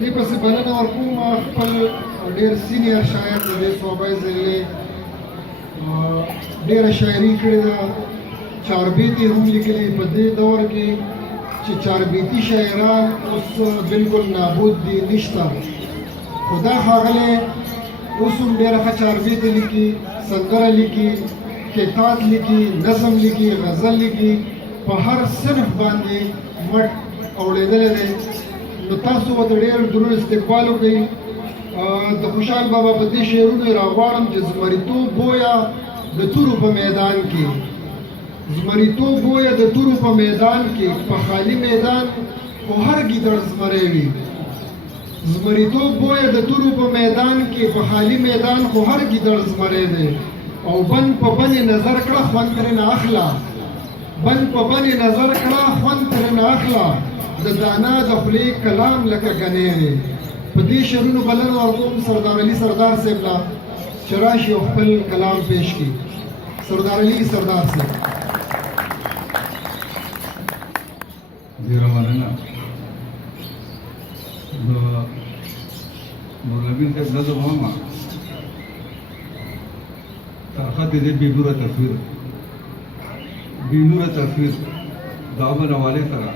دې پسې بلنه ورکوم خپل ډېر سینیر شاعر د دې صوبې ضلعې ډېره شاعري کړې ده، چاربیتې هم لیکلي په دې دور کې چې چاربیتي شاعران اوس بالکل نابود دي، نشته. خو دا ښاغلی اوس هم ډېره ښه چاربیتې لیکي، سندره لیکي، کتاب لیکي، نظم لیکي، غزل لیکي، په هر صنف باندې مټ اوړېدلی دی. نو تاسو ورته ډېر درون استقبال وکړئ. د خوشحال بابا په دې شعرونو یې راغواړم چې زمریتوب بویه د تورو په میدان کې، زمریتوب بویه د تورو په میدان کې، په خالي میدان خو هر ګیدړ زمری وي. زمریتوب بویه د تورو په میدان کې، په خالي میدان خو هر ګیدړ زمری دی. او بن په بن نظر کړه خوند ترېنه اخله، بن په بن نظر کړه خوند ترېنه اخله، د دانا د خولې کلام لکه ګنی دی. په دې شعرونو بلنه ورکوم سردار علي سردار صاحب له چې راشي او خپل کلام پیش کړي. سردار علي سردار صاحب. ډېره مننه. د مولوي صاحب نظم هم طاقت دې بېنوره تصویر، بېنوره تصویر د امن حوالې سره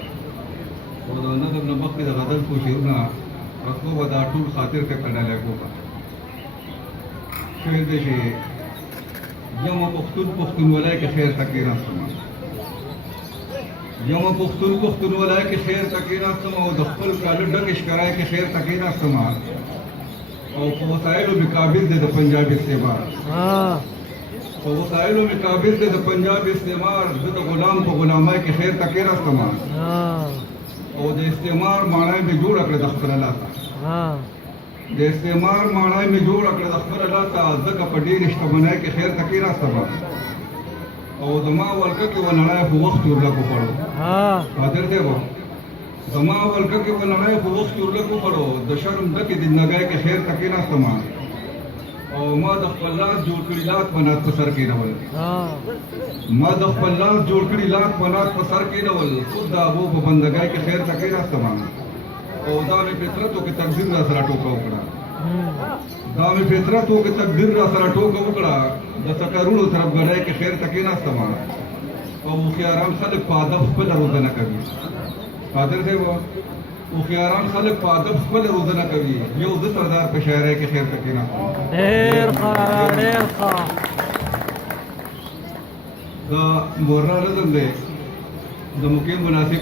او د نظم نه مخکې د غزل کو شعرونه رسمو به دا ټول خاطر کې پنډلی کومه شعر دی چې یمه پښتون پښتونولۍ کې خیر ته کېناستمه، یمه پښتون پښتونولۍ کې خیر ته کېناستمه او د خپل کالو ډک ښکرای کې خیر ته کېناستمه او په وسایلو مې کابل دی د پنجاب استعمار، په وسایلو مې کابل دی د پنجاب استعمار، زه د غلام په غلامۍ کې خیر ته کېناستمه او د استعمار ماڼۍ مې جوړه کړه د خپله لاسه، د استعمار ماڼۍ مې جوړه کړه د خپله لاسه، ځکه په ډېرې شتمنۍ کې خیر ته کېناستمه او زما ولکه کې ونړی خو وخت ورلک وخوړو. حاضر دی به زما ولکه کې ونړی خو وخت ورلک وخوړو، د شرم ډکې زندګۍ کې خیر ته کېناستمه او ما د خپل لاس جوړ کړي لات په نات په سر کېنول، ما د خپل لاس جوړ کړي لات په نات په سر کېنول، خود د هغو په بندګۍ کې خیر ته کېناستمه او دا مې فطرت وکړې تقدیر را سره ټوکه وکړه، دا مې فطرت وکړې تقدیر را سره ټوکه وکړه، د سټرونو طرفګرۍ کې خیر ته کېناستمه او هوښیاران خلک په ادب خپله روزنه کوي. حاضر دی به هوښیاران خلک په ادب خپله روزنه کوي. یو زه سردار په شاعرۍ کې خیر ته کېناستم. ډېر ښه ډېر ښه. دا مورنا نظم دی د مقیم مناسب